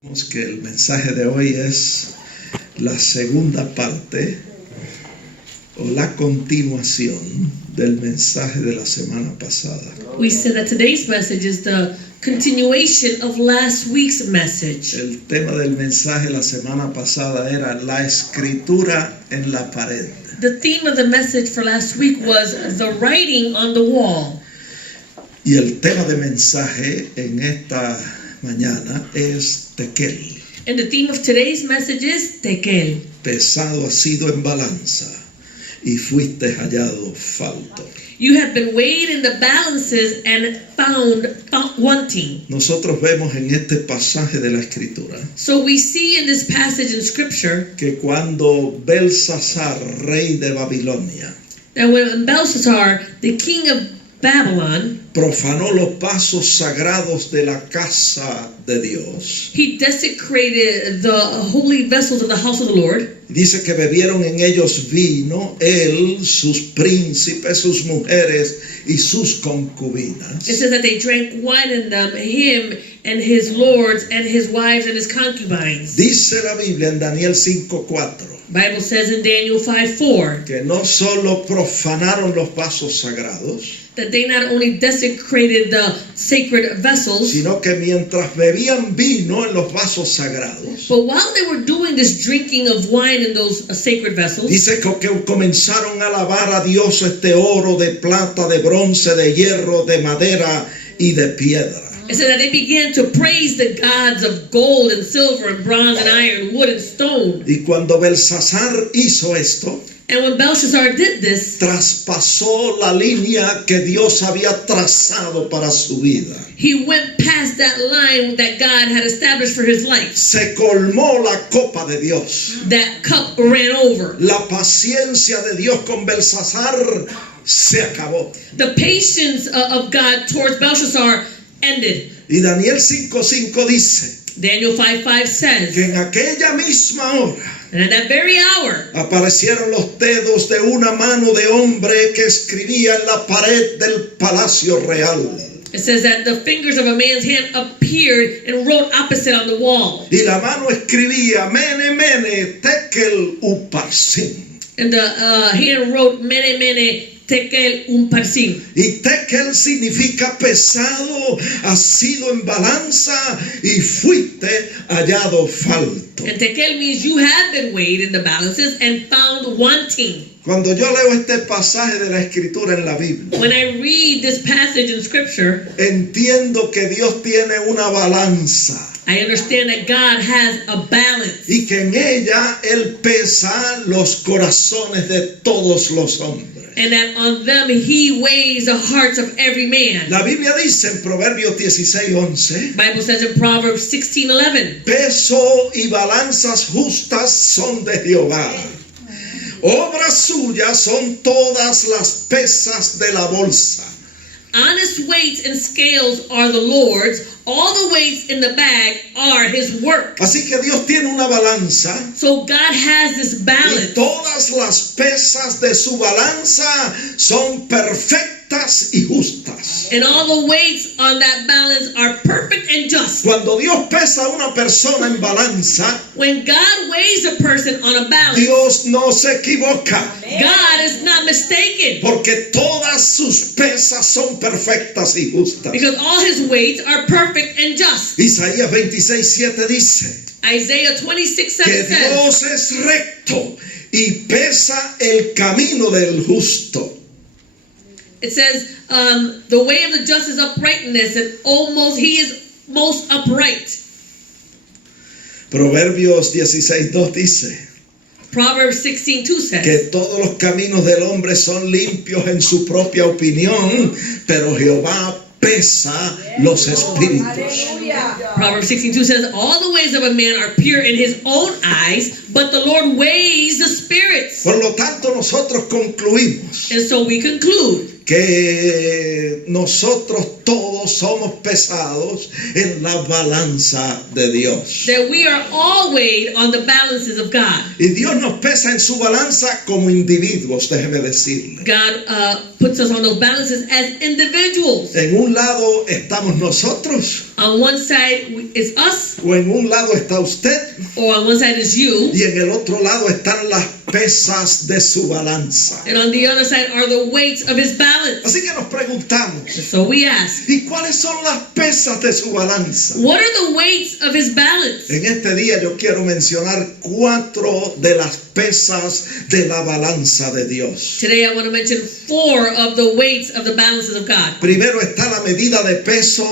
Que el mensaje de hoy es la segunda parte o la continuación del mensaje de la semana pasada. We said that today's message is the continuation of last week's message. El tema del mensaje la semana pasada era la escritura en la pared. The theme of the message for last week was the writing on the wall. Y el tema de mensaje en esta mañana es Tekel. And the theme of today's message is Tekel. Pesado ha sido en balanza y fuiste hallado falto. You have been weighed in the balances and found wanting. Nosotros vemos en este pasaje de la escritura So we see in this passage in scripture que cuando Belsasar, rey de Babilonia, that when Belshazzar, the king of Babylon, profanó los vasos sagrados de la casa de Dios, he desecrated the holy vessels of the house of the Lord. dice que bebieron en ellos vino, él, sus príncipes, sus mujeres y sus concubinas. It says that they drank wine in them, him and his lords and his wives and his concubines. Dice la Biblia en Daniel 5:4 Bible says in Daniel 5:4 que no solo profanaron los vasos sagrados, that they not only desecrated the sacred vessels, sino que mientras bebían vino en los vasos sagrados, but while they were doing this drinking of wine in those sacred vessels, dice que comenzaron a alabar a Dios este oro de plata, de bronce, de hierro, de madera y de piedra. it said that they began to praise the gods of gold and silver and bronze and iron, wood and stone. Y cuando Belsasar hizo esto, And when Belshazzar did this, traspasó la línea que Dios había trazado para su vida. he went past that line that God had established for his life. Se colmó la copa de Dios. That cup ran over. La paciencia de Dios con Belsasar se acabó. The patience of God towards Belshazzar ended. Y Daniel 5:5 dice Daniel 5:5 que says, en aquella misma hora and at that very hour, aparecieron los dedos de una mano de hombre que escribía en la pared del palacio real. it says that the fingers of a man's hand appeared and wrote opposite on the wall. Y la mano escribía Mene Mene Tekel Uparsin. And the hand wrote Mene Mene Tekel Umparsin. Y Tekel significa pesado, has sido en balanza y fuiste hallado falto. And Tekel means you have been weighed in the balances and found wanting. Cuando yo leo este pasaje de la escritura en la Biblia, When I read this passage in scripture, entiendo que Dios tiene una balanza I understand that God has a balance. y que en ella Él pesa los corazones de todos los hombres. And that on them he weighs the hearts of every man. La Biblia dice en Proverbios 16:11, Bible says in Proverbs 16:11, peso y balanzas justas son de Jehová. Obras suyas son todas las pesas de la bolsa. honest weights and scales are the Lord's, all the weights in the bag are his work. Así que Dios tiene una balanza So God has this y balance. todas las pesas de su balanza son perfectas y justas. And all the weights on that balance are perfect and just. Cuando Dios pesa a una persona en balanza, When God weighs a person on a balance, Dios no se equivoca, God is not mistaken. porque todas sus pesas son perfectas y justas. Because all his weights are perfect and just. Isaías 26:7 dice Isaiah 26:7 que says Dios es recto y pesa el camino del justo. It says, the way of the just is uprightness, and he is most upright. Proverbios 16:2 dice Proverbs 16:2 says que todos los caminos del hombre son limpios en su propia opinión, pero Jehová pesa los espíritus. Proverbs 16:2 says, all the ways of a man are pure in his own eyes, but the Lord weighs the spirits. Por lo tanto, nosotros concluimos And so we conclude que nosotros todos somos pesados en la balanza de Dios. that we are all weighed on the balances of God. Y Dios nos pesa en su balanza como individuos, déjeme decirle. God puts us on those balances as individuals. En un lado estamos nosotros On one side is us, o en un lado está usted or on one side is you, y en el otro lado están las pesas de su balanza. and on the other side are the weights of his balance. Así que nos preguntamos, So we ask, ¿y cuáles son las pesas de su balanza? what are the weights of his balance? En este día yo quiero mencionar 4 de las pesas de la balanza de Dios. Today I want to mention 4 of the weights of the balances of God. Primero está la medida de peso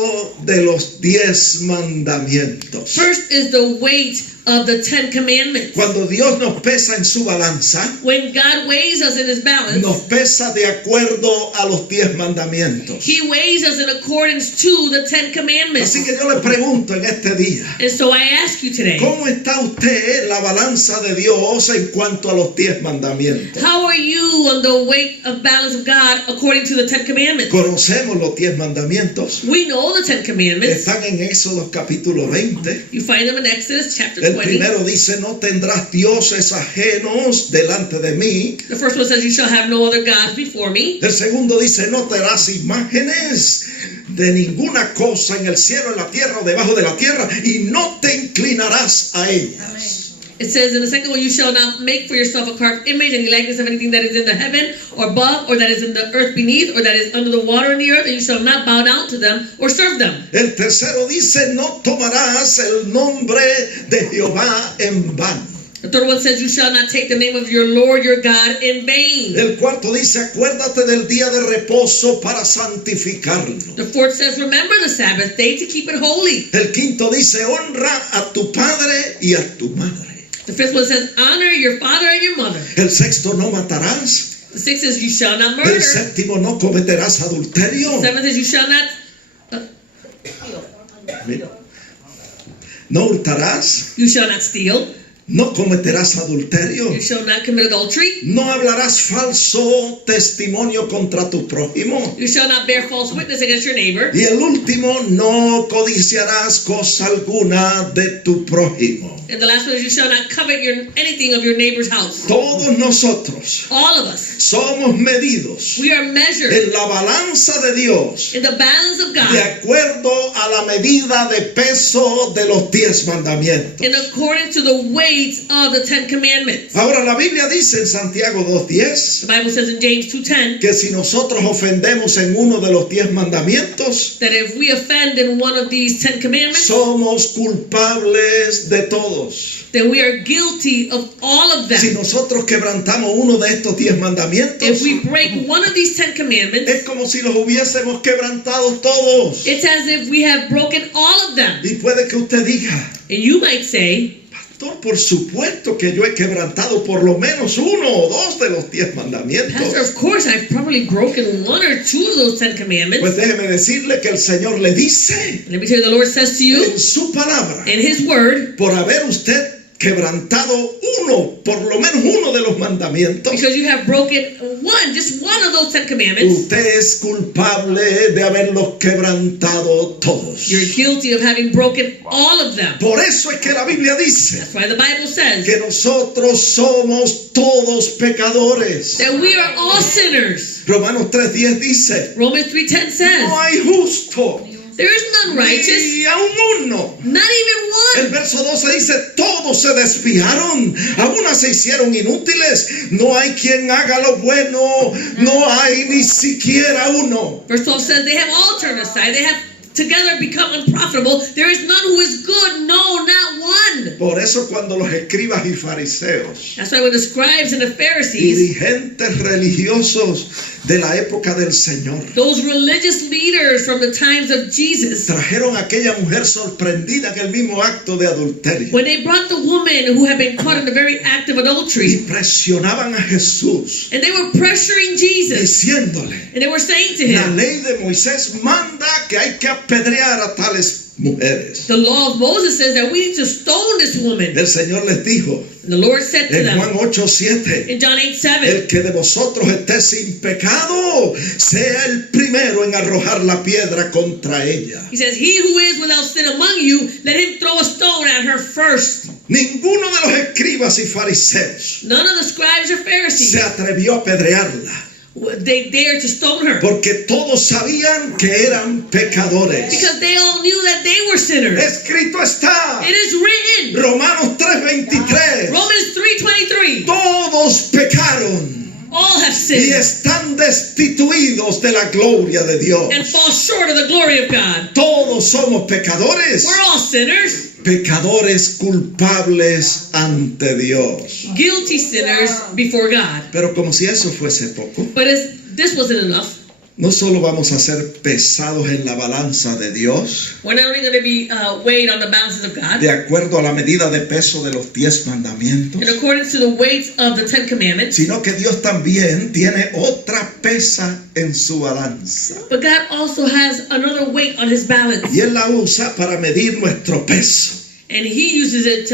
de los 10 mandamientos. First is the weight of the 10 commandments. Cuando Dios nos pesa en su balanza, When God weighs us in his balance, nos pesa de acuerdo a los 10 mandamientos. he weighs us in accordance to the 10 commandments. Así que yo le pregunto en este día, And so I ask you today, ¿cómo está usted en la balanza de Dios en cuanto a los 10 mandamientos? how are you on the weight of balance of God according to the 10 commandments? Conocemos los 10 mandamientos. We know the 10 commandments. Están en Éxodo capítulo 20. You find them in Exodus chapter El 20. primero dice, no tendrás dioses ajenos delante de mí. The first one says, you shall have no other gods before me. El segundo dice, no te harás imágenes de ninguna cosa en el cielo, en la tierra o debajo de la tierra, y no te inclinarás a ellas. It says in the second one, you shall not make for yourself a carved image, any likeness of anything that is in the heaven or above, or that is in the earth beneath, or that is under the water in the earth, and you shall not bow down to them or serve them. El tercero dice, no tomarás el nombre de Jehová en vano. The third one says, you shall not take the name of your Lord your God in vain. El cuarto dice, acuérdate del día de reposo para santificarlo. The fourth says, remember the Sabbath day to keep it holy. El quinto dice, honra a tu padre y a tu madre. The fifth one says, honor your father and your mother. El sexto, no matarás. The sixth says, you shall not El murder. séptimo, no cometerás adulterio. The seventh says, you shall not No hurtarás. you shall not steal. No cometerás adulterio. You shall not commit adultery. No hablarás falso testimonio contra tu prójimo. You shall not bear false witness against your neighbor. Y el último, no codiciarás cosa alguna de tu prójimo. And the last one is, you shall not covet anything of your neighbor's house. Todos nosotros All of us, somos medidos we are measured en la balanza de Dios in the balance of de God acuerdo a la medida de peso de los 10 mandamientos. in accordance to the weight of the 10 commandments. Ahora la Biblia dice en Santiago 2:10 The Bible says in James 2:10 que si nosotros ofendemos en uno de los 10 mandamientos, that if we offend in one of these 10 commandments, somos culpables de todos. then we are guilty of all of Si them. nosotros quebrantamos uno de estos 10 mandamientos, If we break one of these 10 commandments, es como si los hubiésemos quebrantado todos. it's as if we have broken all of them. Y puede que usted diga, And you might say, pastor, por supuesto que yo he quebrantado por lo menos uno o dos de los 10 mandamientos. Pastor, of course I've probably broken one or two of those 10 commandments. Pues déjeme decirle que el Señor le dice Let me tell you, the Lord says to you en su palabra, in His Word, por haber usted quebrantado por lo menos uno de los mandamientos, because you have broken just one of those 10 commandments, usted es culpable de haberlos quebrantado todos. you're guilty of having broken all of them. Por eso es que la Biblia dice That's why the Bible says que nosotros somos todos pecadores. that we are all sinners. Romanos 3:10 dice, Romans 3:10 says, no hay justo, there is none righteous, ni aun uno. not even El one. verso 12 dice, todos se desviaron, algunas se hicieron inútiles, no hay quien haga lo bueno, no hay ni siquiera uno. Verse 12 says they have all turned aside, they have together become unprofitable. There is none who is good, no, not one. Por eso cuando los escribas y fariseos, That's why when the scribes and the Pharisees, dirigentes religiosos de la época del Señor, those religious leaders from the times of Jesus, trajeron a aquella mujer sorprendida en el mismo acto de adulterio when they brought the woman who had been caught in the very act of y adultery, presionaban a Jesús and they were pressuring Jesus, diciéndole, and they were saying to la him, ley de Moisés manda que hay que apedrear a tales mujeres. the law of Moses says that we need to stone this woman. El Señor les dijo And the Lord said to en them Juan 8:7, in John 8:7, el que de vosotros esté sin pecado, sea el primero en arrojar la piedra contra ella. He says, he who is without sin among you, let him throw a stone at her first. Ninguno de los escribas y fariseos None of the scribes or Pharisees se atrevió a apedrearla. they dared to stone her. Porque todos sabían que eran pecadores. Because they all knew that they were sinners. Escrito está. It is written. Romanos 3:23. Romans 3:23. Todos pecaron All have y sinned están destituidos de la gloria de Dios. and fall short of the glory of God. Todos somos pecadores. We're all sinners. Pecadores culpables ante Dios. Guilty sinners before God. Pero como si eso fuese poco, But this wasn't enough. no solo vamos a ser pesados en la balanza de Dios, We're not only going to be weighed on the balances of God de acuerdo a la medida de peso de los 10 mandamientos, in accordance to the weight of the 10 Commandments, sino que Dios también tiene otra pesa en su balanza. but God also has another weight on His balance, Y Él la usa para medir nuestro peso. and He uses it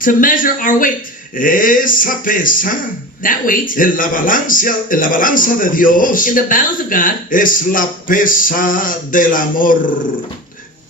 to measure our weight. Esa pesa That weight en la balanza de Dios in the balance of God es la pesa del amor,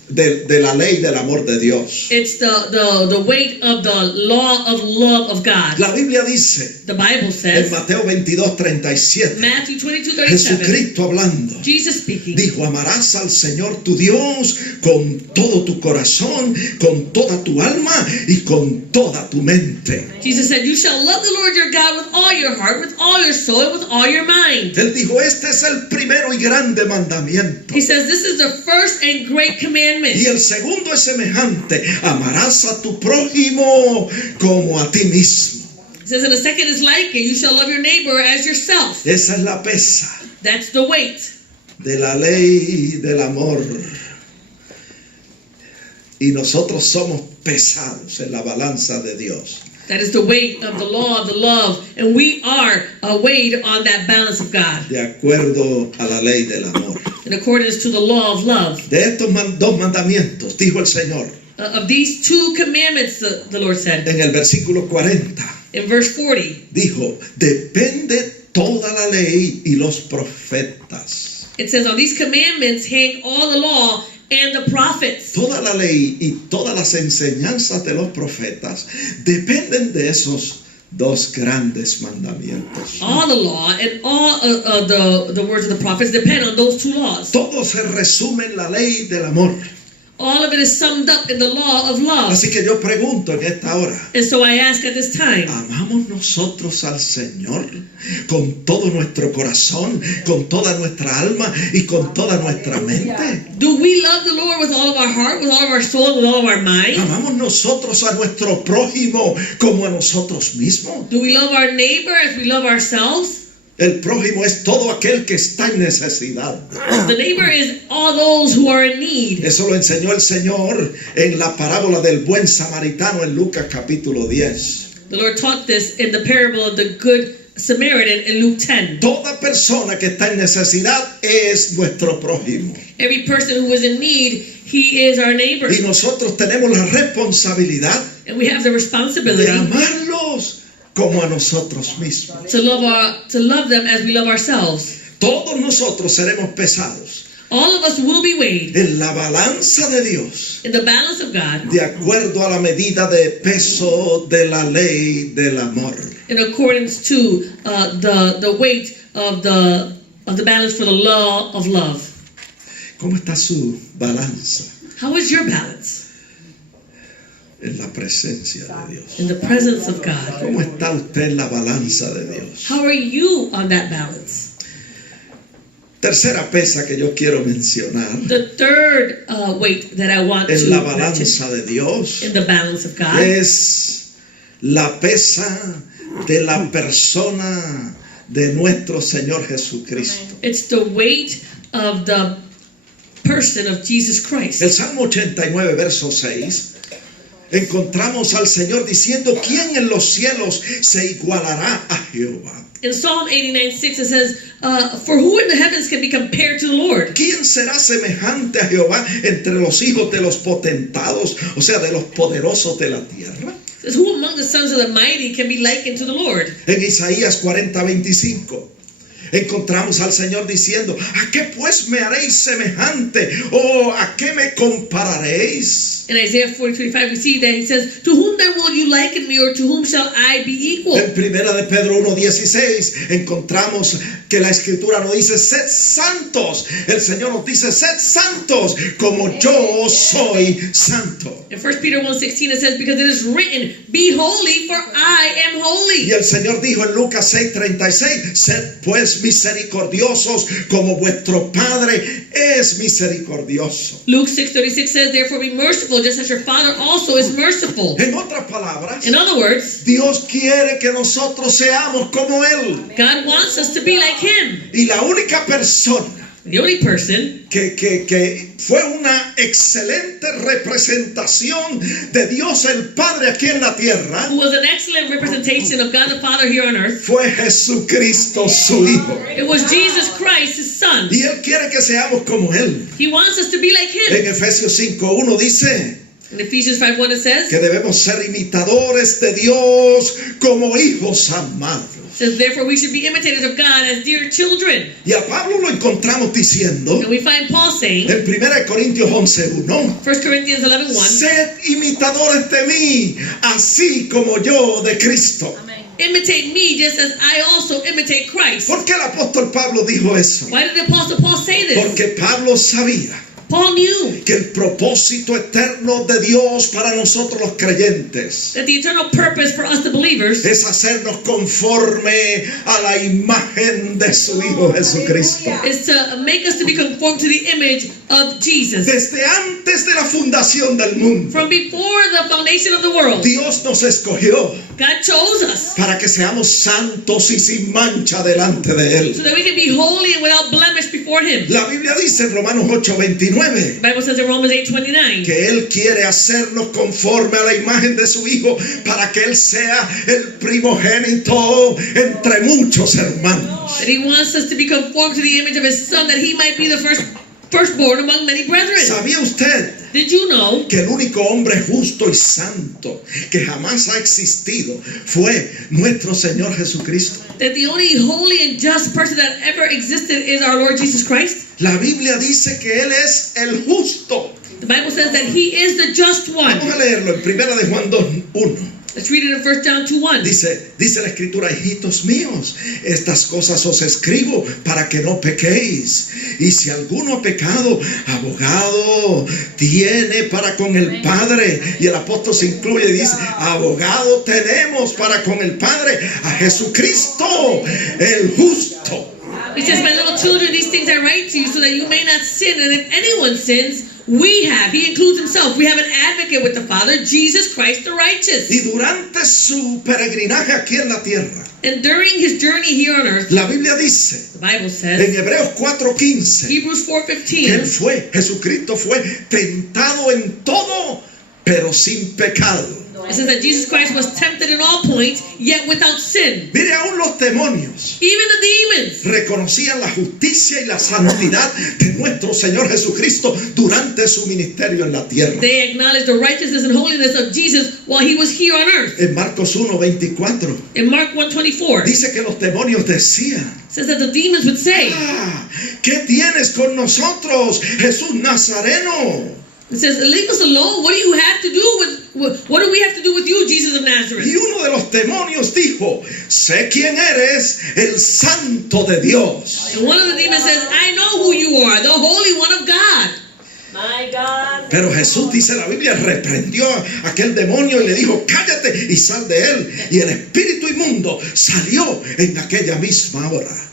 de la ley del amor de Dios. it's the weight of the law of love of God. La Biblia dice The Bible en says, Mateo 22:37, Matthew 22:37, Jesucristo hablando, Jesus speaking, dijo: amarás al Señor tu Dios con todo tu corazón, con toda tu alma y con toda tu mente. Jesus said, you shall love the Lord your God with all your heart, with all your soul, and with all your mind. Él dijo: este es el primero y grande mandamiento. He says, this is the first and great commandment. Y el segundo es semejante: amarás a tu prójimo como a ti mismo. It says, and the second is like it, you shall love your neighbor as yourself. Esa es la pesa That's the weight de la ley del amor. Y nosotros somos pesados en la balanza de Dios. that is the weight of the law of the love, and we are weighed on that balance of God De acuerdo a la ley del amor. in accordance to the law of love. De estos dos mandamientos, dijo el Señor Of these two commandments, the Lord said en el versículo 40, in verse 40, dijo: depende toda la ley y los profetas. it says, on these commandments hang all the law and the prophets. Toda la ley y todas las enseñanzas de los profetas dependen de esos dos grandes mandamientos. All the law and all the words of the prophets depend on those two laws. Todo se resume en la ley del amor. All of it is summed up in the law of love. Así que yo pregunto en esta hora: And so I ask at this time, ¿amamos nosotros al Señor con todo nuestro corazón, con toda nuestra alma y con toda nuestra mente? do we love the Lord with all of our heart, with all of our soul, with all of our mind? ¿Amamos nosotros a nuestro prójimo como a nosotros mismos? Do we love our neighbor as we love ourselves? El prójimo es todo aquel que está en necesidad. The neighbor is all those who are in need. Eso lo enseñó el Señor en la parábola del buen samaritano en Lucas capítulo 10. The Lord taught this in the parable of the Good Samaritan in Luke 10. Toda persona que está en necesidad es nuestro prójimo. Every person who is in need, he is our neighbor. Y nosotros tenemos la responsabilidad And we have the de responsibility amarlos como a nosotros mismos. to love them as we love ourselves. Todos nosotros seremos pesados All of us will be weighed en la balanza de Dios in the balance of God de acuerdo a la medida de peso de la ley del amor. in accordance to the weight of the balance for the law of love. ¿Cómo está su balanza How is your balance en la presencia de Dios? in the presence of God? ¿Cómo está usted en la balanza de Dios? How are you on that balance? Tercera pesa que yo quiero mencionar The third weight that I want en to la mention balanza de Dios in the balance of God es la pesa de la persona de nuestro Señor Jesucristo. it's the weight of the person of Jesus Christ. El Salmo 89, verso 6, encontramos al Señor diciendo: ¿quién en los cielos se igualará a Jehová? In Psalm 89:6 it says, for who in the heavens can be compared to the Lord? ¿Quién será semejante a Jehová entre los hijos de los potentados, o sea, de los poderosos de la tierra? It says, who among the sons of the mighty can be likened to the Lord? En Isaías 40:25 encontramos al Señor diciendo: ¿a qué pues me haréis semejante? ¿O a qué me compararéis? In Isaiah 40:25 we see that he says, to whom then will you liken me, or to whom shall I be equal? En primera de Pedro 1:16 encontramos que la escritura nos dice, sed santos. El Señor nos dice, sed santos como yo soy santo. In 1 Peter 1:16 it says, because it is written, be holy, for I am holy. Y el Señor dijo en Lucas 6:36, sed pues misericordiosos como vuestro Padre es misericordioso. Luke 6:36 says, therefore be merciful, just as your Father also is merciful. En otras palabras, In other words, Dios quiere que nosotros seamos como Él. God wants us to be like Him. Y la única persona The only person que fue una excelente representación de Dios el Padre aquí en la tierra who was an excellent representation of God the Father here on earth, fue Jesucristo, su Hijo. it was Jesus Christ, His Son. Y Él quiere que seamos como Él. He wants us to be like Him. En Efesios 5:1 dice In Ephesians 5:1 it says, que debemos ser imitadores de Dios como hijos amados. therefore we should be imitators of God as dear children. Y a Pablo lo encontramos diciendo And we find Paul saying, en 1 Corintios 11:1, 1 Corinthians 11:1, sed imitadores de mí, así como yo de Cristo. imitate me just as I also imitate Christ. ¿Por qué el apóstol Pablo dijo eso? Why did the Apostle Paul say this? Porque Pablo sabía Paul knew que el propósito eterno de Dios para nosotros los creyentes that the eternal purpose for us the believers es hacernos conforme a la imagen de su Hijo Jesucristo. is to make us to be conformed to the image of Jesus. Desde antes de la fundación del mundo, From before the foundation of the world, Dios nos escogió God chose us para que seamos santos y sin mancha delante de Él. so that we can be holy and without blemish before Him. La Biblia dice en Romanos 8:29 The Bible says in Romans 8:29 que Él quiere hacernos conforme a la imagen de su Hijo para que Él sea el primogénito entre muchos hermanos. that He wants us to be conformed to the image of His Son, that He might be the firstborn among many brethren. ¿Sabía usted Did you know que el único hombre justo y santo que jamás ha existido fue nuestro Señor Jesucristo? that the only holy and just person that ever existed is our Lord Jesus Christ? La Biblia dice que Él es el justo. The Bible says that He is the just one. Vamos a leerlo en 1 de Juan 2:1. Let's read it in 1 John 2:1. Dice la escritura, hijitos míos, estas cosas os escribo para que no pequéis. Y si alguno ha pecado, abogado tiene para con el Padre. Y el apóstol se incluye y dice, abogado tenemos para con el Padre a Jesucristo, el justo. He says, my little children, these things I write to you so that you may not sin. And if anyone sins, he includes himself. We have an advocate with the Father, Jesus Christ the righteous. Y durante su peregrinaje aquí en la tierra, And during His journey here on earth, la Biblia dice the Bible en says, Hebreos 4:15 Hebrews que Él 4:15, Jesucristo fue tentado en todo, pero sin pecado. it says that Jesus Christ was tempted in all points, yet without sin. Mire, aún los demonios Even the demons reconocían la justicia y la santidad de nuestro Señor Jesucristo durante su ministerio en la tierra. they acknowledged the righteousness and holiness of Jesus while He was here on earth. En Marcos 1:24 In Mark 1:24, it dice que los demonios decían, says that the demons would say, ¿qué tienes con nosotros, Jesús Nazareno? it says, leave us alone. What do you have to do what do we have to do with you, Jesus of Nazareth? Y uno de los demonios dijo, sé quién eres, el santo de Dios. And one of the demons says, I know who you are, the Holy One of God. My God. Pero Jesús, dice la Biblia, reprendió a aquel demonio y le dijo, cállate y sal de él. Y el espíritu inmundo salió en aquella misma hora.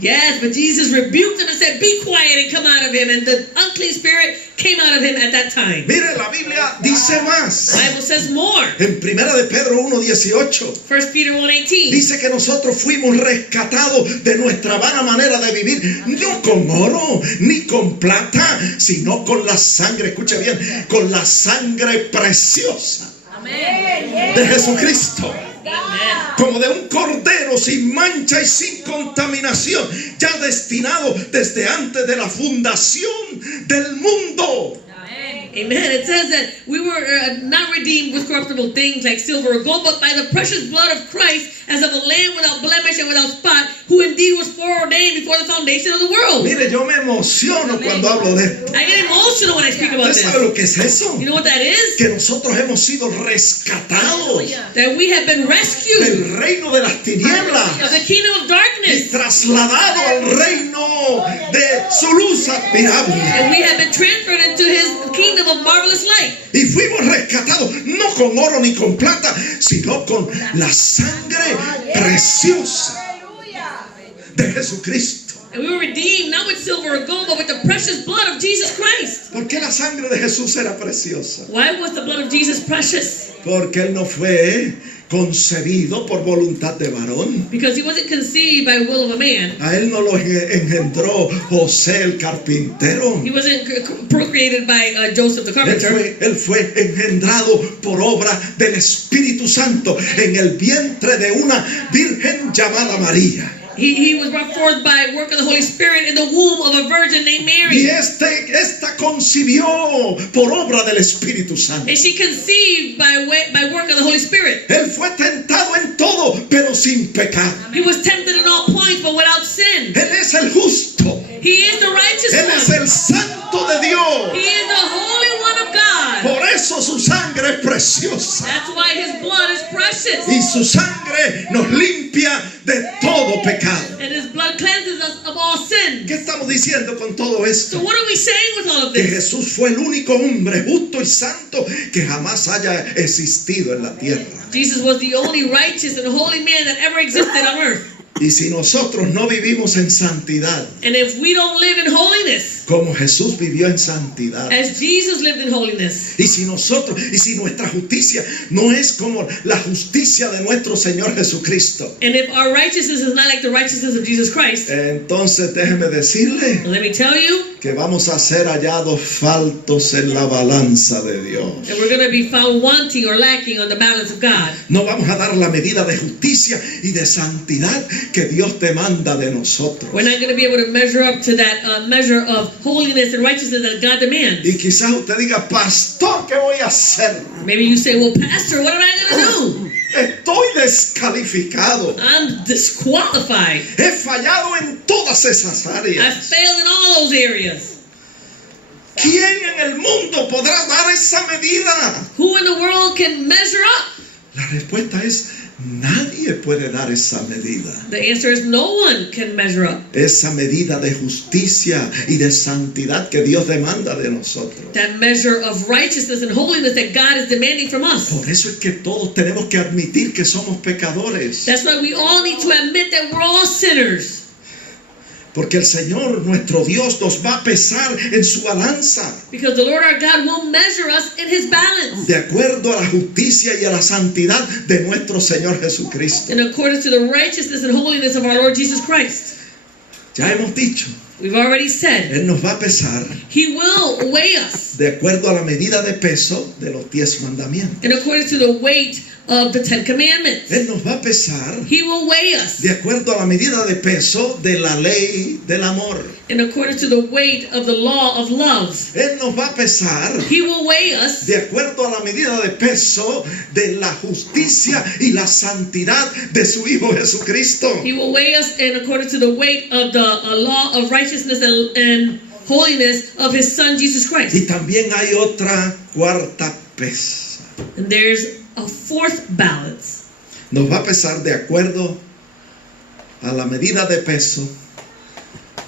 Yes, but Jesus rebuked him and said, be quiet and come out of him. And the unclean spirit came out of him at that time. Mire, la Biblia dice más. The Bible says more. En 1 de Pedro 1:18 1 Peter 1:18. dice que nosotros fuimos rescatados de nuestra vana manera de vivir, no con oro ni con plata, sino con la sangre, escuche bien, con la sangre preciosa de Jesucristo. Como de un cordero sin mancha y sin contaminación, ya destinado desde antes de la fundación del mundo. Amen. It says that we were not redeemed with corruptible things like silver or gold, but by the precious blood of Christ, as of a lamb without blemish and without spot, who indeed was foreordained before the foundation of the world. Mire, yo me emociono cuando hablo de esto. I get emotional when I speak about ¿Usted sabe this. lo que es eso? You know what that is? Que nosotros hemos sido rescatados That we have been rescued del reino de las of tinieblas the kingdom of y darkness. trasladado al reino de su luz admirable. And we have been transferred into his kingdom of marvelous light. Y fuimos rescatados no con oro ni con plata, sino con la sangre preciosa de Jesucristo. And we were redeemed not with silver or gold, but with the precious blood of Jesus Christ. ¿Por qué la sangre de Jesús era preciosa? Why was the blood of Jesus precious? Porque Él no fue concebido por voluntad de varón. Because he wasn't conceived by will of a man. A Él no lo engendró José el carpintero. He wasn't procreated by Joseph the carpenter. Él fue engendrado por obra del Espíritu Santo en el vientre de una virgen llamada María. He was brought forth by work of the Holy Spirit in the womb of a virgin named Y Mary. esta concibió por obra del Espíritu Santo. And she conceived by work of the Holy Spirit. Él fue tentado en todo, pero sin pecado. He was tempted in all points, but without sin. Él es el justo. He is the righteous Él es one. el santo de Dios. He is the Holy One of God. Por eso su sangre es preciosa. That's why his blood is precious. Y su sangre nos limpia de todo pecado. And his blood cleanses us of all sin. ¿Qué estamos diciendo con todo esto? So what are we saying with all of Que this? Jesús fue el único hombre justo y santo que jamás haya existido en la tierra. Jesus was the only righteous and holy man that ever existed on earth. Y si nosotros no vivimos en santidad, And if we don't live in holiness, como Jesús vivió en santidad, as Jesus lived in holiness, y si nuestra justicia no es como la justicia de nuestro Señor Jesucristo, and if our righteousness is not like the righteousness of Jesus Christ, entonces déjeme decirle let me tell you que vamos a ser hallados faltos en la balanza de Dios. that we're going to be found wanting or lacking on the balance of God. No vamos a dar la medida de justicia y de santidad que Dios demanda de nosotros. We're not going to be able to measure up to that measure of holiness and righteousness that God demands. Y quizás usted diga, pastor, ¿qué voy a hacer? Maybe you say, well, Pastor, what am I going to do? Estoy descalificado. I'm disqualified. He fallado en todas esas I áreas. failed in all those areas. ¿Quién en el mundo podrá dar esa medida? Who in the world can measure up? La respuesta es, nadie puede dar esa medida. The answer is no one can measure up. Esa medida de justicia y de santidad que Dios demanda de nosotros. That measure of righteousness and holiness that God is demanding from us. Por eso es que todos tenemos que admitir que somos pecadores. That's why we all need to admit that we're all sinners. Porque el Señor, nuestro Dios, nos va a pesar en su balanza. Because the Lord our God will measure us in his balance. De acuerdo a la justicia y a la santidad de nuestro Señor Jesucristo. In accordance to the righteousness and holiness of our Lord Jesus Christ. Ya hemos dicho, We've already said, Él nos va a pesar he will weigh us de acuerdo a la medida de peso de los 10 mandamientos. in accordance to the weight of the 10 Commandments. Él nos va a pesar He will weigh us de acuerdo a la medida de peso de la ley del amor. in accordance to the weight of the law of love. Él nos va a pesar He will weigh us de acuerdo a la medida de peso de la justicia y la santidad de su Hijo Jesucristo. He will weigh us in accordance to the weight of the law of righteousness and holiness of his Son Jesus Christ. Y también hay otra cuarta pesa. And there's a fourth balance. Nos va a pesar de acuerdo a la medida de peso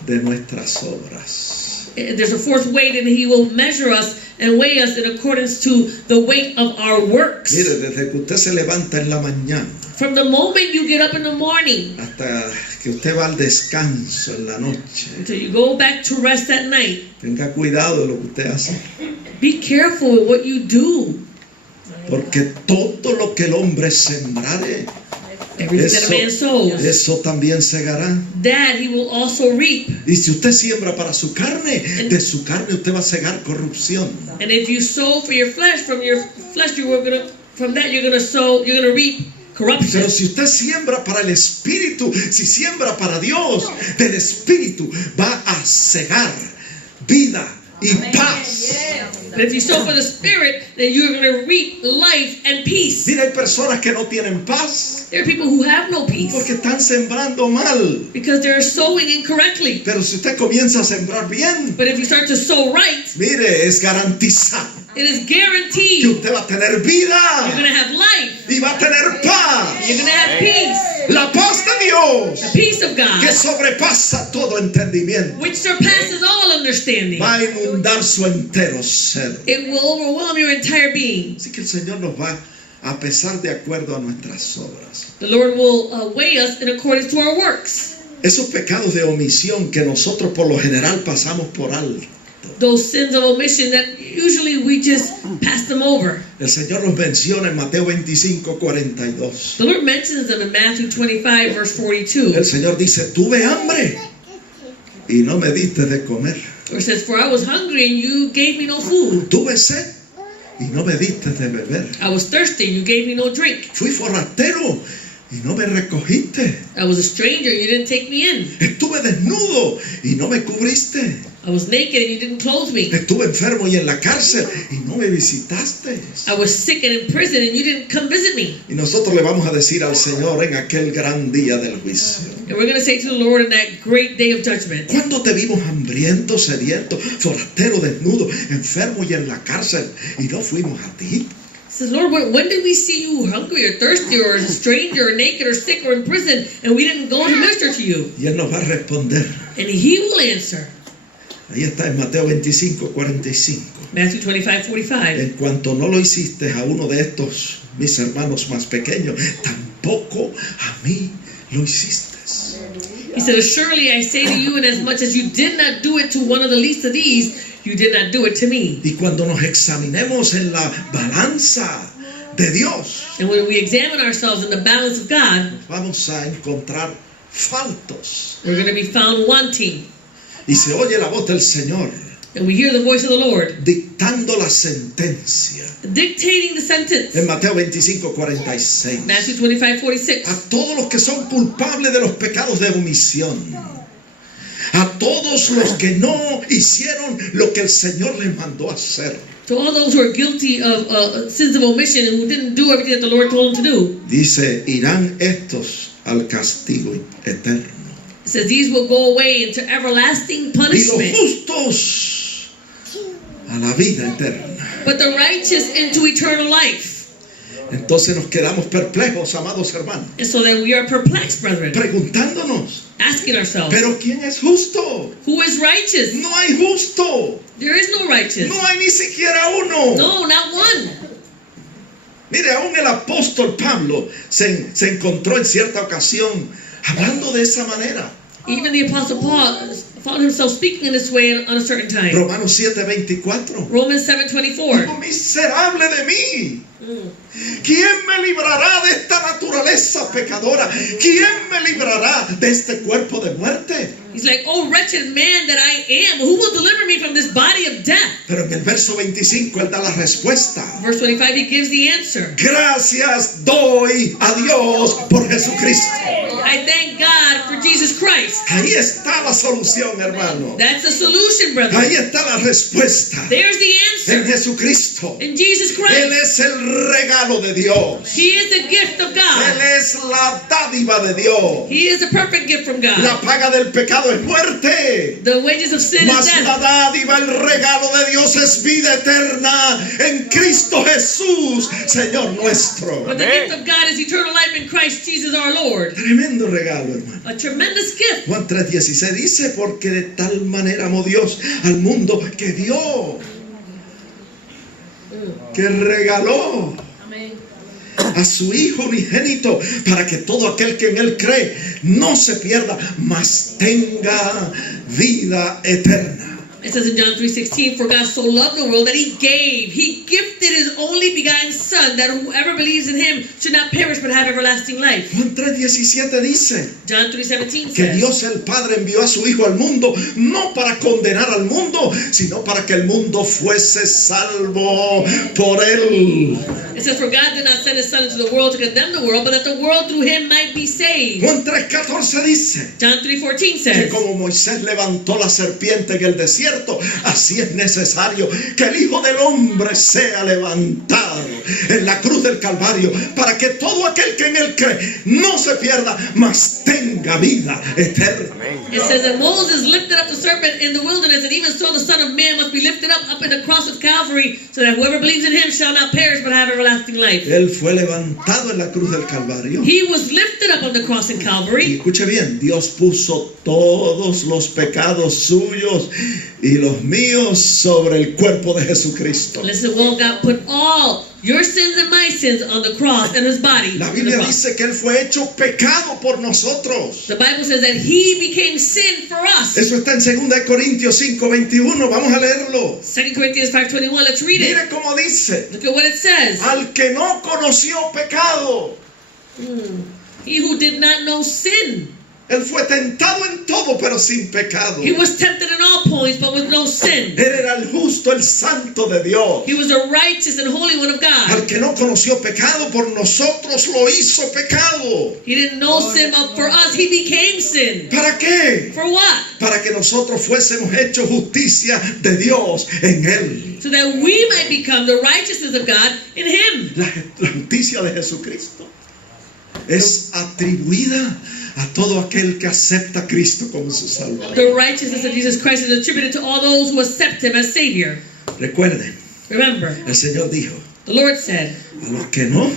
de nuestras obras. There's a fourth weight, and he will measure us and weigh us in accordance to the weight of our works. Mire, desde que usted se levanta en la mañana From the moment you get up in the morning hasta que usted va al descanso en la noche, until you go back to rest at night, tenga cuidado de lo que usted hace. be careful with what you do. Porque todo lo que el hombre sembrare, Everything that a man sows, eso también segará. that he will also reap. Y si usted siembra para su carne, de su carne usted va a segar corrupción. And if you sow for your flesh, from your flesh you're gonna reap corruption. Pero si usted siembra para el Espíritu, si siembra para Dios, del Espíritu va a segar vida, y paz. But if you sow for the Spirit, then you're going to reap life and peace. Mira, hay personas que no tienen paz There are people who have no peace porque están sembrando mal. because they're sowing incorrectly. Pero si usted comienza a sembrar bien, But if you start to sow right, mire, es garantizado it is que guaranteed usted va a tener vida you're going to have life. y va a tener paz. You're going to have peace. La paz de Dios The peace of que God, sobrepasa todo entendimiento which surpasses all understanding. va a inundar su entero ser. It will overwhelm your entire being. Así que el Señor nos va a pesar de acuerdo a nuestras obras. The Lord will weigh us in accordance to our works. Esos pecados de omisión que nosotros por lo general pasamos por alto. Those sins of omission that usually we just pass them over. El Señor los menciona en Mateo 25:42. The Lord mentions them in Matthew 25, verse 42. El Señor dice, tuve hambre y no me diste de comer. Or it says, for I was hungry and you gave me no food. Tuve sed y no me diste de beber. I was thirsty and you gave me no drink. Fui forastero y no me recogiste. I was a stranger and you didn't take me in. Estuve desnudo y no me cubriste. I was naked and you didn't clothe me. Estuve enfermo y en la cárcel y no me visitaste. I was sick and in prison and you didn't come visit me. Y nosotros le vamos a decir al Señor en aquel gran día del juicio. And we're going to say to the Lord in that great day of judgment, ¿Cuándo te vimos hambriento, sediento, forastero, desnudo, enfermo y en la cárcel y no fuimos a ti? He says, Lord, when did we see you hungry or thirsty or a stranger or naked or sick or in prison and we didn't go to minister to you? Y Él nos va a responder. And he will answer. Ahí está en Mateo 25:45. Matthew 25:45. En cuanto no lo hiciste a uno de estos, mis hermanos más pequeños, tampoco a mí lo hiciste. He said, surely I say to you, inasmuch as you did not do it to one of the least of these, you did not do it to me. Y cuando nos examinemos en la balanza de Dios, And when we examine ourselves in the balance of God, vamos a encontrar faltos. we're going to be found wanting. Y se oye la voz del Señor And we hear the voice of the Lord dictando la sentencia. dictating the sentence. En Mateo 25:46. Matthew 25:46. A todos los que son culpables de los pecados de omisión. A todos los que no hicieron lo que el Señor les mandó hacer. To all those who are guilty of sins of omission and who didn't do everything that the Lord told them to do. Dice, irán estos al castigo eterno. It says these will go away into everlasting Y los punishment, justos a la vida eterna. but the righteous into eternal life. Entonces nos quedamos perplejos, amados hermanos, And so then we are perplexed, brethren, preguntándonos, asking ourselves, ¿pero quién es justo? who is righteous? No hay justo. There is no righteous. No hay ni siquiera uno. No, not one. Mire, aún el apóstol Pablo se encontró en cierta ocasión hablando de esa manera. Even the Apostle Paul found himself speaking in this way on a certain time. Romanos 7:24. Romans 7:24. ¡Oh, miserable de mí! ¿Quién me librará de esta naturaleza pecadora? ¿Quién me librará de este cuerpo de muerte? He's like, oh, wretched man that I am, who will deliver me from this body of death? Pero en el verso 25 él da la respuesta. Verse 25, he gives the answer. Gracias doy a Dios por Jesucristo. I thank God for Jesus Christ. Ahí está la solución, hermano. That's the solution, brother. Ahí está la respuesta. There's the En answer. Jesucristo. In Jesus Él Christ. es el regalo de Dios. He is the gift of Él God. es la dádiva de Dios. He is the perfect gift from La God. paga del pecado es muerte. The wages of sin is Mas la death. dádiva, el regalo de Dios es vida eterna en Cristo Jesús, Señor nuestro. But the gift of God is eternal life in Christ Jesus our Lord. Tremendo regalo, hermano. A tremendous gift. Juan 3:16 dice, porque de tal manera amó Dios al mundo que dio, que regaló a su Hijo unigénito para que todo aquel que en Él cree no se pierda, mas tenga vida eterna. It says in John 3:16, for God so loved the world that he gifted his only begotten Son, that whoever believes in him should not perish but have everlasting life. Juan 3:17 dice John 3:17 que says, Dios el Padre envió a su Hijo al mundo no para condenar al mundo, sino para que el mundo fuese salvo por Él. it says, for God did not send his Son into the world to condemn the world, but that the world through him might be saved. Juan 3:14 dice John 3:14 que says, como Moisés levantó la serpiente en el desierto, así es necesario que el Hijo del Hombre sea levantado en la cruz del Calvario, para que todo aquel que en él cree no se pierda, mas tenga vida eterna. It says that Moses lifted up the serpent in the wilderness, and even so the Son of Man must be lifted up in the cross of Calvary, so that whoever believes in him shall not perish but have everlasting life. Él fue levantado en la cruz del Calvario. He was lifted up on the cross in Y Calvary. escuche bien, Dios puso todos los pecados suyos y los míos sobre el cuerpo de Jesucristo. Listen, well, God put all your sins and my sins on the cross and his body. La on the Biblia cross. dice que Él fue hecho pecado por nosotros. The Bible says that he became sin for us. Eso está en 2 Corintios 5:21. Vamos a leerlo. 2 Corinthians 5:21. Let's read it. Mire cómo dice: Look at what it says. al que no conoció pecado. He who did not know sin. Él fue tentado en todo, pero sin pecado. He was tempted in all points, but with no sin. Él era el justo, el santo de Dios. He was the righteous and holy one of Al God. que no conoció pecado, por nosotros lo hizo pecado. He didn't know sin, but for us, he became sin. ¿Para qué? For what? Para que nosotros fuésemos hechos justicia de Dios en Él. So that we might become the righteousness of God in him. La justicia de Jesucristo es atribuida a todo aquel que acepta a Cristo como su Salvador. The righteousness of Jesus Christ is attributed to all those who accept him as Savior. Recuerden, Remember, el Señor dijo: the Lord said, a los que no,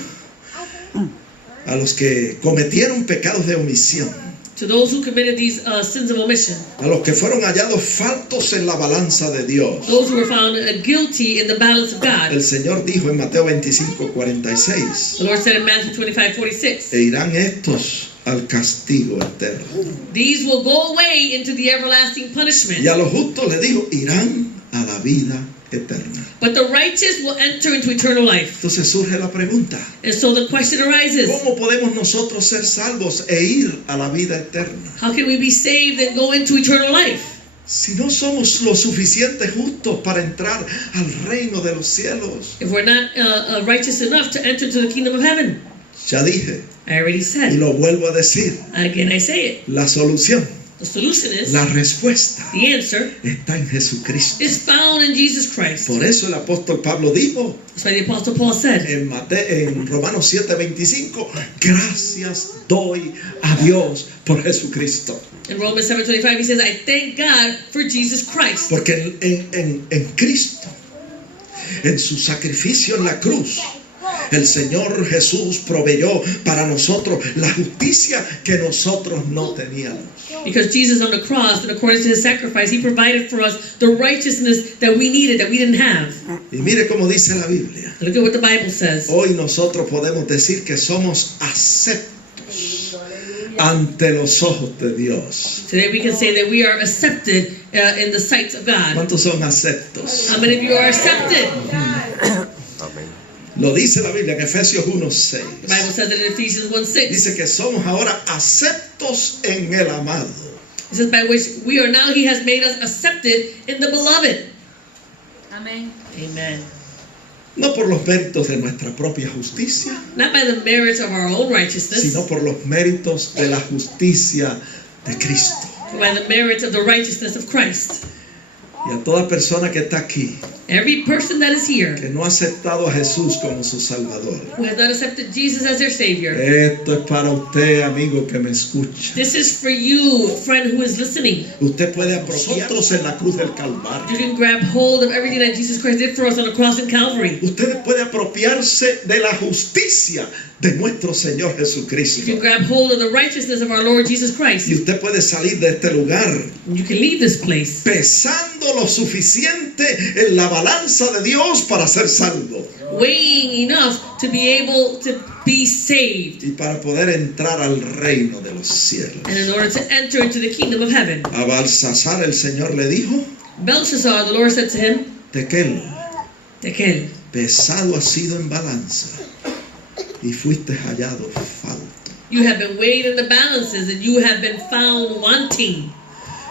a los que cometieron pecados de omisión, to those who committed these sins of omission, a los que fueron hallados faltos en la balanza de Dios, those who were found guilty in the balance of God. el Señor dijo en Mateo 25:46: The Lord said in Matthew 25:46, e irán estos al castigo eterno. these will go away into the everlasting punishment, Y a los justos le dijo: irán a la vida eterna. but the righteous will enter into eternal life. Entonces surge la pregunta: And so the question arises, ¿cómo podemos nosotros ser salvos e ir a la vida eterna? how can we be saved and go into eternal life? Si no somos lo suficiente justos para entrar al reino de los cielos. If we're not righteous enough to enter into the kingdom of heaven. Ya dije I already y said, lo vuelvo a decir: again I say it, la solución, the solution is, la respuesta the answer está en Jesucristo. is found in Jesus Christ. Por eso el apóstol Pablo dijo That's why the Apostle Paul said, en Romanos 7:25: gracias doy a Dios por Jesucristo. in Romans 7:25, he says, I thank God for Jesus Christ. Porque en Cristo, en su sacrificio en la cruz, el Señor Jesús proveyó para nosotros la justicia que nosotros no teníamos. Because Jesus on the cross, and according to his sacrifice, he provided for us the righteousness that we needed, that we didn't have. Y mire cómo dice la Biblia. Look at what the Bible says. Hoy nosotros podemos decir que somos aceptos ante los ojos de Dios. Today we can say that we are accepted in the sight of God. ¿Cuántos son aceptos? How many of you are accepted? Lo dice la Biblia en Efesios The 1:6. Bible says it in Ephesians 1:6. Dice que somos ahora aceptos en el amado. It says, by which we are now, he has made us accepted in the beloved. Amén. Amen. No por los méritos de nuestra propia justicia, Not by the merits of our own righteousness, sino por los méritos de la justicia de Cristo. but by the merits of the righteousness of Christ. Y a toda persona que está aquí, Every person that is here que no ha aceptado a Jesús como su Salvador, who has not accepted Jesus as their Savior, esto es para usted, amigo que me escucha. this is for you, friend who is listening. Usted puede apropiarse en la cruz del Calvario. You can grab hold of everything that Jesus Christ did for us on the cross in Calvary. Usted puede apropiarse de la justicia de nuestro Señor You Jesucristo. can grab hold of the righteousness of our Lord Jesus Christ. Y usted puede salir de este lugar You can leave this place pesando lo suficiente en la balanza de Dios para ser salvo weighing enough to be able to be saved, y para poder entrar al reino de los cielos. and in order to enter into the kingdom of heaven. A Balsasar el Señor le dijo: Belshazzar, the Lord said to him, Tequel, Tekel, pesado has sido en balanza y fuiste hallado falto. you have been weighed in the balances and you have been found wanting.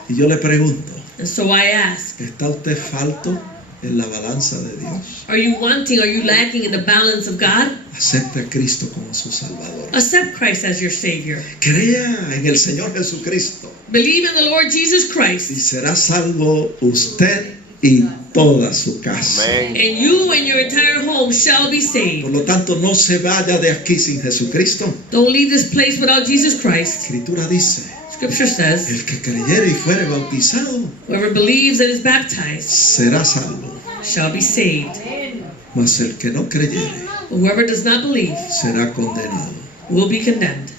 Y yo le pregunto: And so I ask, ¿está usted falto en la balanza de Dios? are you wanting, are you lacking in the balance of God? Acepte a Cristo como su Salvador. Accept Christ as your Savior. Crea en el Señor Jesucristo Believe in the Lord Jesus y Christ, será salvo usted y toda su casa. Amén. And you and your entire home shall be saved. Por lo tanto, no se vaya de aquí sin Jesucristo. Don't leave this place without Jesus Christ. Escritura dice, Scripture says, el que creyere y fuere bautizado whoever believes and is baptized será salvo, shall be saved. mas el que no creyere But whoever does not believe será condenado. will be condemned.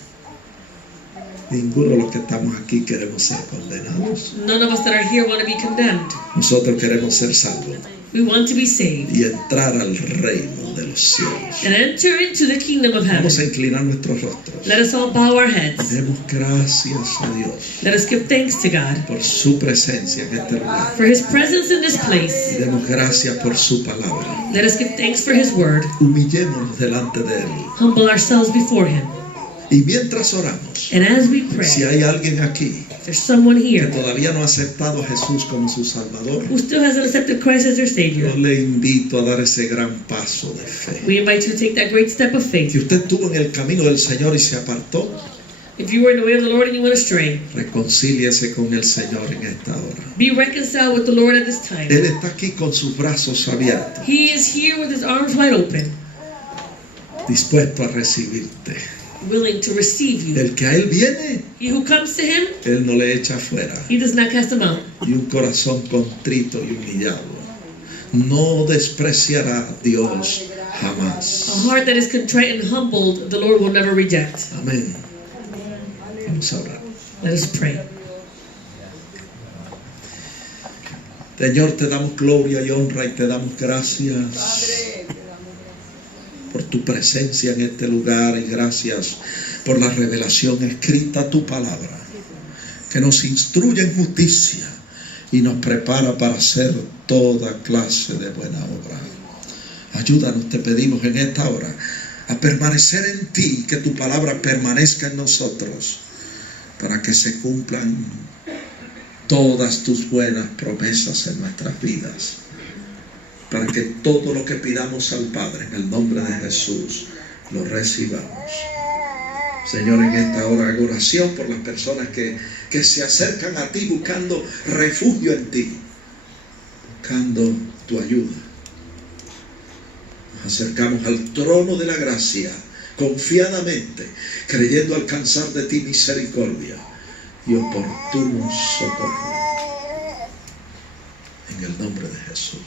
Ninguno de los que estamos aquí queremos ser condenados. None of us that are here want to be condemned. Nosotros queremos ser salvos We want to be saved y entrar al reino de los cielos. and enter into the kingdom of heaven. Vamos a inclinar nuestros rostros. Let us all bow our heads. Demos gracias a Dios Let us give thanks to God por su presencia en este lugar. for His presence in this Y place. demos gracias por su palabra. Let us give thanks for His word. Humillémonos delante de Él. Humble ourselves before Him. Y mientras oramos, And as we si pray, hay alguien aquí if there's someone que here todavía no ha aceptado a Jesús como su Salvador, who still hasn't accepted Christ as their yo Savior, le invito a dar ese gran paso de fe. we invite you to take that great step of Si faith. usted estuvo en el camino del Señor y se apartó, If you were in the way of the Lord and you went astray, reconcíliese con el Señor en esta hora. be reconciled with the Lord at this time. Él está aquí con sus brazos abiertos, He is here with His arms wide open, dispuesto a recibirte. willing to receive you. El que a Él viene, He who comes to Him, Él no le echa fuera. He does not cast him out. Y un corazón contrito y humillado no despreciará a Dios jamás. A heart that is contrite and humbled, the Lord will never reject. Amén. Vamos a orar. Let us pray. Señor, te damos gloria y honra y te damos gracias por tu presencia en este lugar y gracias por la revelación escrita a tu palabra, que nos instruye en justicia y nos prepara para hacer toda clase de buena obra. Ayúdanos, te pedimos en esta hora, a permanecer en ti, que tu palabra permanezca en nosotros, para que se cumplan todas tus buenas promesas en nuestras vidas, para que todo lo que pidamos al Padre en el nombre de Jesús lo recibamos. Señor, en esta hora hago oración por las personas que se acercan a ti buscando refugio en ti, buscando tu ayuda. Nos acercamos al trono de la gracia confiadamente, creyendo alcanzar de ti misericordia y oportuno socorro. En el nombre de Jesús.